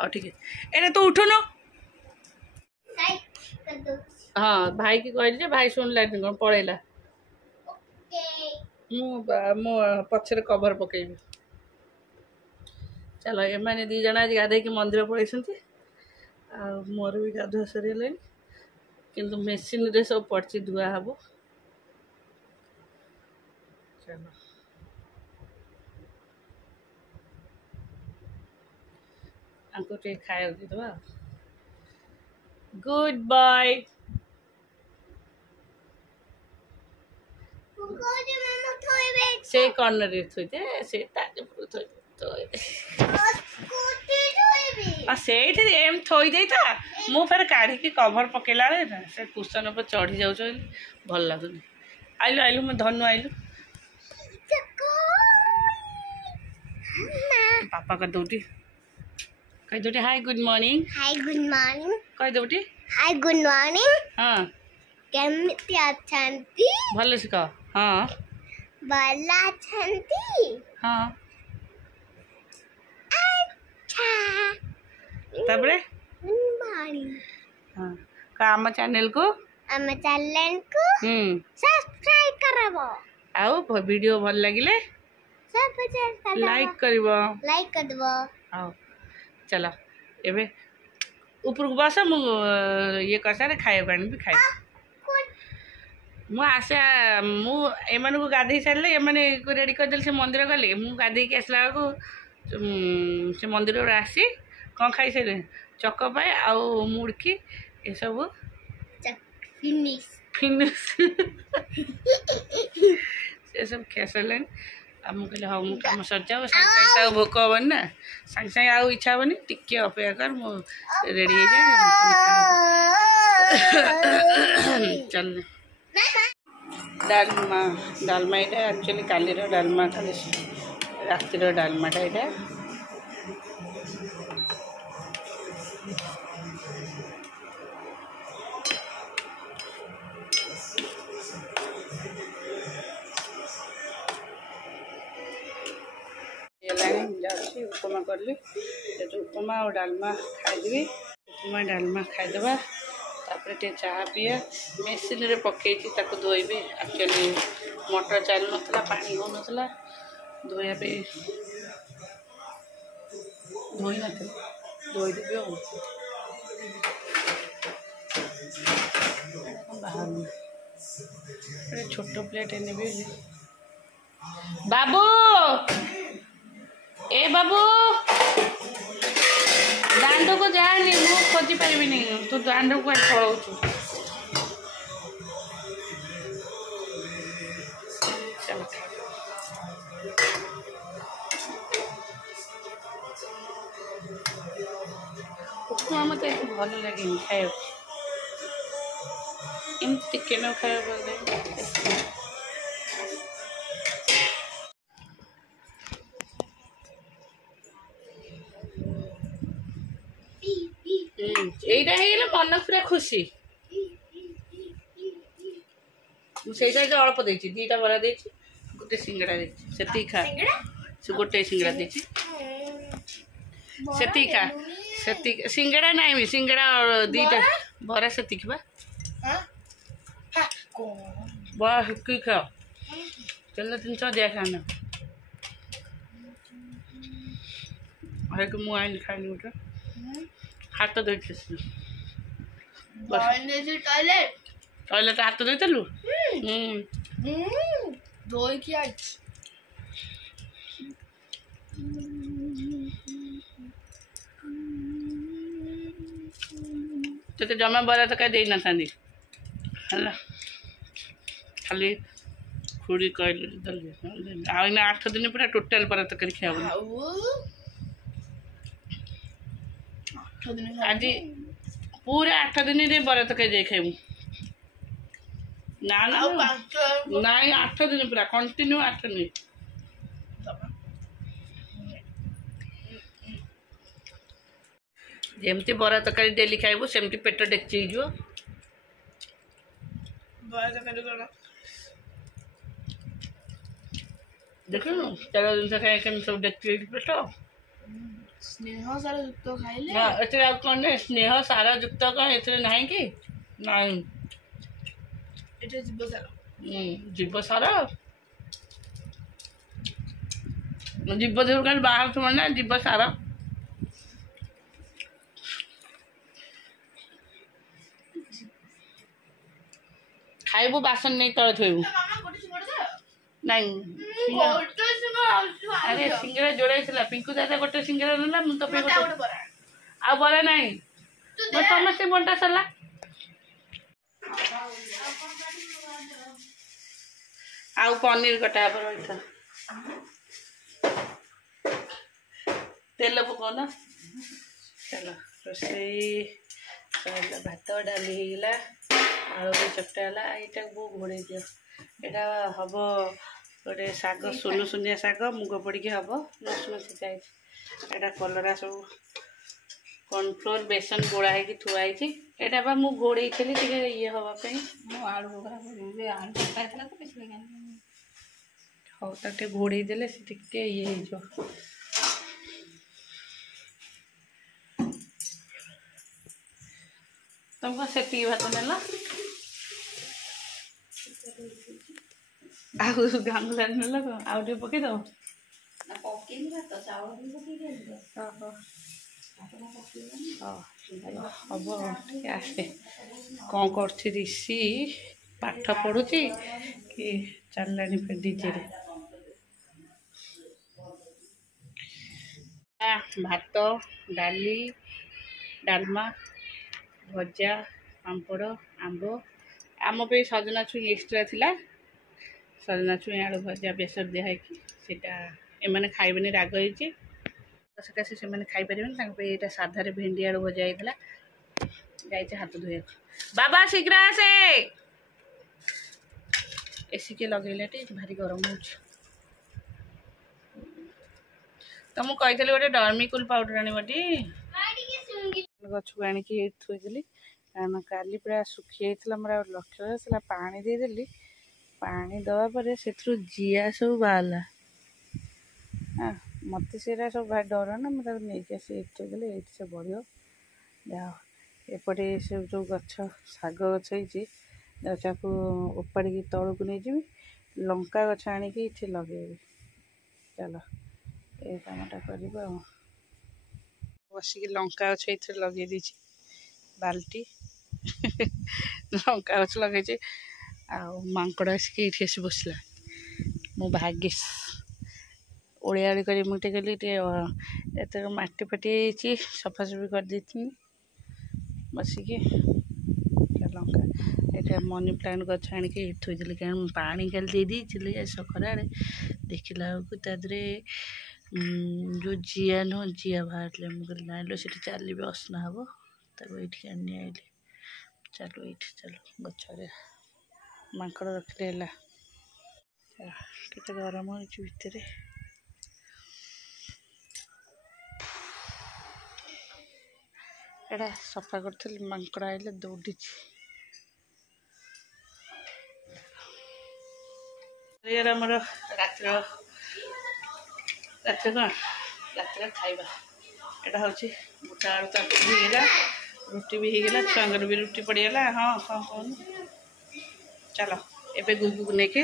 हाँ ठीक है एने तो उठुनु हाँ भाई की कहली भाई शुणला कौन पलैला मु पछरे कभर पकेबी चलो एमाने दी जन आज गाधे मंदिर पलैस मोर भी गाधुआ सरीगला किंतु मेसीन रे सब पड़ी धुआ हम चलो आंको टे खाया दीदवा गुड बाय से कर्नर रे थोइते से ताजे पुरो थोइते आ सेठ एम थोई देता मु फेर काढ़ी की कवर पकेला रे ना से कुशन पर चढ़ी जाउ भल लागुनी आइलु आइलु मैं धनु आइलु पापा का दौटी कह दौटी हाय गुड मॉर्निंग कह दौटी हाय गुड मॉर्निंग हाँ केमिति अछंती भल से कह हाँ बाला अछंती हाँ अच्छा तबरे गुड मॉर्निंग हाँ का आम चैनल को सब्सक्राइब करबो आउ वीडियो भल लागिले लाइक कर दबो आओ चलो एबे ऊपर को बस मु ये कर सारे खाए पानी भी खाए मु आसे मु एमन को गाधे सारे एमने रेडी कर देल से मंदिर गले मु गाधे के आसला को से मंदिर रे आसी कौन खाई सारे चकपाए आउ मुड़की ये सब फिनिश से सब खा सारे अब मुझे हाँ मुझे कम सर जाओ सागे भोक हेन ना सागे आउ इच्छा हेनी टिके अपेक्षा कर मु रेडी हो जाए चल डालमा यहाँ एक्चुअली काली डालमा खाली रातिर डालमाटा यहाँ जाऊँगी उपमा कली उपमा और डालमा खाईदेवी उपमा डालमा खाईदे तापर टे चाह पीए मेसीन रे पकई धोबी एक्चुअली मोटर चल ना पानी हो ना धोया धोई न धोईदेवी बाहर छोट प्लेट ने बाबू ए बाबू दांड को जानी मु खोजी पारिबिनी तू दांड को पलाऊ उपमा मत भल लगे खाया एमती केन खाया भल लगे यहीटा मन पूरा खुशी मुझे अल्प दे दीटा बरा दे गोटे सिंगड़ा दे खा से गोटे सिंगड़ा दे खा से सिंगड़ा नहीं सिंगड़ा और दीटा बरा से बड़ा हुक्की खा चल 300 दिया खाना मुआल खाई गोटे हाथ दे टॉयलेट हाथ देलु तो जमा बरा तो कहीं ना था खाली खुड़ी कहले 8 दिन पूरा टोटाल बरा तो खाया आज पूरा 8 दिन रे बरा तो कहीं खाइबू ना ना नाई 8 दिन पूरा कंटिन्यू 8 दिन जमती बरा तकारी डेली खाइबू सेमती पेट डेक्ची जो बरा तकारी करा देखो 13 दिन से खाए सब डेक्ची पेट ସ୍ନେହ ସାର ଯୁକ୍ତ ଖାଇଲେ ନା ଏଥିରେ ଆଉ କ'ଣ ସ୍ନେହ ସାର ଯୁକ୍ତ କ'ଣ ଏଥିରେ ନାହିଁ କି? ନାହିଁ। ଏଟା ଜୀବ ସାର। ଜୀବ ସାର ଜୀବ ଦେହରୁ କାଲି ବାହାରୁଥିବ ନା ଜୀବ ସାର। ଖାଇବୁ ବାସନ ନେଇ ତଳେ ଥୋଇବୁ। ନାଇଁ ଆରେ ସିଙ୍ଗଡ଼ା ଯୋଡ଼େ ଥିଲା ପିଙ୍କୁ ଦାଦା ଗୋଟେ ସିଙ୍ଗଡ଼ା ନେଲା ମୁଁ ତ ପାଇଁ ଗୋଟେ ଆଉ ବରା ନାହିଁ ସମସ୍ତେ ବଣ୍ଟା ସରିଲା। ଆଉ ପନିର କଟା ହବ ରହିଥା ତେଲ ପକାଉନ ଚାଲ ରୋଷେଇ ସରିଲା ଭାତ ଡାଲି ହେଇଗଲା ଆଳୁ ବି ଚକଟା ହେଲା ଏଇଟାକୁ ଘୋଡ଼େଇ ଦିଅ ଏଇଟା ହବ ଗୋଟେ ଶାଗ ସୁନୁ ସୁନିଆ ଶାଗ ମୁଗ ପଡ଼ିକି ହବ ରସୁଣ ଛେଚା ହେଇଛି ଏଇଟା କଲରା ସବୁ କର୍ଣ୍ଣଫ୍ଲୋର ବେସନ ଗୋଳା ହେଇକି ଥୁଆ ହେଇଛି ଏଇଟା ବା ମୁଁ ଘୋଡ଼େଇଥିଲି ଟିକେ ଇଏ ହେବା ପାଇଁ ମୁଁ ଆଳୁ ବଘରା କରିବି ଆଳୁ ଚକଟା ହେଇଥିଲା ତ ବେଶୀ ଲାଗିଲାନି। ହଉ ତାକୁ ଟିକେ ଘୋଡ଼େଇ ଦେଲେ ସେ ଟିକେ ଇଏ ହେଇଯିବ। ତମେ କ'ଣ ସେତିକି ଭାତ ନେଲ ଆଉ ଗାମୁଲାରେ ନେଲ କ'ଣ ଆଉ ଟିକେ ପକେଇଦବ ନା ପକେଇନି ଭାତ ଚାଉଳ ବି ପକେଇକି ଓହୋ ହବ ଟିକେ ଆସେ କ'ଣ କରୁଛି ରିଷି ପାଠ ପଢ଼ୁଛି କି ଚାଲିଲାଣି ଡିଜେରେ ଭାତ ଡାଲି ଡାଲମା ଭଜା ପାମ୍ପଡ଼ ଆମ୍ବ ଆମ ପାଇଁ ସଜନା ଛୁଇଁ ଏକ୍ସଟ୍ରା ଥିଲା ସଜନା ଛୁଇଁ ଆଳୁ ଭଜା ବେସର ଦିଆ ହେଇକି ସେଇଟା ଏମାନେ ଖାଇବେନି ରାଗ ହେଇଛି ସକାଶେ ସେମାନେ ଖାଇପାରିବେନି ତାଙ୍କ ପାଇଁ ଏଇଟା ସାଧାରେ ଭେଣ୍ଡି ଆଳୁ ଭଜା ହେଇଥିଲା ଯାଇଛି ହାତ ଧୋଇବାକୁ ବାବା ଶୀଘ୍ର ଆସେ ଏସି କିଏ ଲଗେଇଲା ଟି ଭାରି ଗରମ ହେଉଛି ତମକୁ କହିଥିଲି ଗୋଟେ ଡର୍ମିକୁଲ ପାଉଡର ଆଣିବଟି ଗଛକୁ ଆଣିକି ଏଇଠି ଥୋଇଦେଲି କାରଣ କାଲି ପୁରା ଶୁଖି ଯାଇଥିଲା ମୋର ଆଉ ଲକ୍ଷ୍ୟ ଆସିଲା ପାଣି ଦେଇଦେଲି ପାଣି ଦେବା ପରେ ସେଥିରୁ ଜିଆ ସବୁ ବାହାରିଲା ମୋତେ ସେଇଟା ସବୁ ଭାରି ଡର ନା ମୁଁ ତାକୁ ନେଇକି ଆସି ଏଇଠି ଥୋଇଦେଲି ଏଇଠି ସେ ବଢ଼ିବ ଯାହା ଏପଟେ ସବୁ ଯେଉଁ ଗଛ ଶାଗ ଗଛ ହେଇଛି ତାକୁ ଓପାଡ଼ିକି ତଳକୁ ନେଇଯିବି ଲଙ୍କା ଗଛ ଆଣିକି ଏଠି ଲଗେଇବି ଚାଲ ଏଇ କାମଟା କରିବା ଆଉ ବସିକି ଲଙ୍କା ଗଛ ଏଇଥିରେ ଲଗେଇ ଦେଇଛି ବାଲ୍ଟି ଲଙ୍କା ଗଛ ଲଗେଇଛି ଆଉ ମାଙ୍କଡ଼ ଆସିକି ଏଇଠି ଆସି ବସିଲା ମୁଁ ଭାଗିସ୍ ଓଳିଆଳି କରି ମୁଁ ଟିକେ ଗଲି ଟିକେ ଏତେ ମାଟି ଫାଟି ହେଇଛି ସଫାସଫି କରିଦେଇଥିଲି ବସିକି ଲଙ୍କା ଏଇଟା ମନି ପ୍ଲାଣ୍ଟ ଗଛ ଆଣିକି ଏଇଠି ଥୋଇଦେଲି କାରଣ ମୁଁ ପାଣି କାଲି ଦେଇଦେଇଥିଲି ସକାଳେ ଦେଖିଲା ବେଳକୁ ତା ଦେହରେ ଯେଉଁ ଜିଆ ନୁହଁ ଜିଆ ବାହାରିଲେ ମୁଁ କହିଲି ନାଇଁଲୋ ସେଠି ଚାଲିବି ଅସନା ହେବ ତାକୁ ଏଇଠିକି ଆଣି ଆଇଲି ଚାଲୁ ଏଇଠି ଚାଲୁ ଗଛରେ ମାଙ୍କଡ଼ ରଖିଲେ ହେଲା କେତେ ଗରମ ହେଉଛି ଭିତରେ ଏଇଟା ସଫା କରୁଥିଲି ମାଙ୍କଡ଼ ଆଇଲେ ଦୌଡ଼ିଛି ଆମର ରାତିରେ କ'ଣ ରାତିରେ ଖାଇବା ଏଇଟା ହେଉଛି ବୁଟ ଆଳୁ ତରକାରୀ ହେଇଗଲା ରୁଟି ବି ହେଇଗଲା ଛୁଆଙ୍କର ବି ରୁଟି ପଡ଼ିଗଲା ହଁ କ'ଣ କହୁନୁ ଚାଲ ଏବେ ଗୁଗୁକୁ ନେଇକି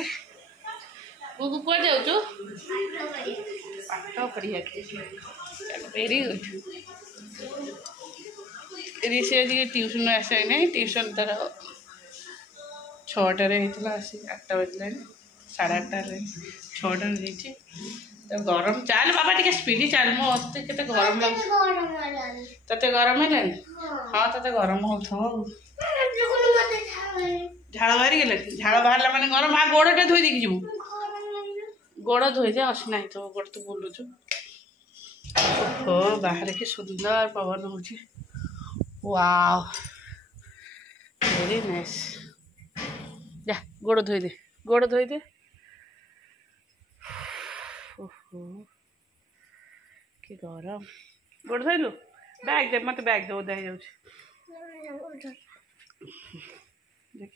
ଗୁଗୁ କୁଆଡ଼େ ଯାଉଛୁ ପାଠ ପଢ଼ିବାକୁ ଚାଲ ଭେରି ଗୁଡ୍ ରିସି ଆଜିକି ଟ୍ୟୁସନ୍ ଆସିଲାଣି ନାହିଁ ଟ୍ୟୁସନ୍ ତାର 6ଟାରେ ହେଇଥିଲା ଆସି 8ଟା ବାଜିଲାଣି 8:30 ହେଲାଣି 6ଟାରେ ହେଇଛି ତ ଗରମ ଚାଲ ବାବା ଟିକେ ସ୍ପିଡ଼ି ଚାଲ ମୋତେ କେତେ ଗରମ ଲାଗୁଛି ତତେ ଗରମ ହେଲାଣି ହଁ ତତେ ଗରମ ହେଉଥିବ ଆଉ ଝାଳ ବାହାରିଗଲା ଝାଳ ବାହାରିଲା ମାନେ ଗରମ ଗୋଡ଼ଟା ଧୋଇ ଦେଇକି ଯିବୁ ଗୋଡ଼ ଧୋଇଦେ ଅସନା ହେଇଥିବ ଗୋଡ଼ ତୁ ବୁଲୁଛୁ ଓହୋ ବାହାରେ କି ସୁନ୍ଦର ପବନ ହେଉଛି ୱାଓ ଭେରି ନାଇସ୍ ଯା ଗୋଡ଼ ଧୋଇଦେ ଓହୋ କି ଗରମ ଗୋଡ଼ ଧୋଇଲୁ ବ୍ୟାଗ୍ ଦେ ମୋତେ ବ୍ୟାଗ୍ ଦେ ଓଦା ହେଇଯାଉଛି ଦେଖ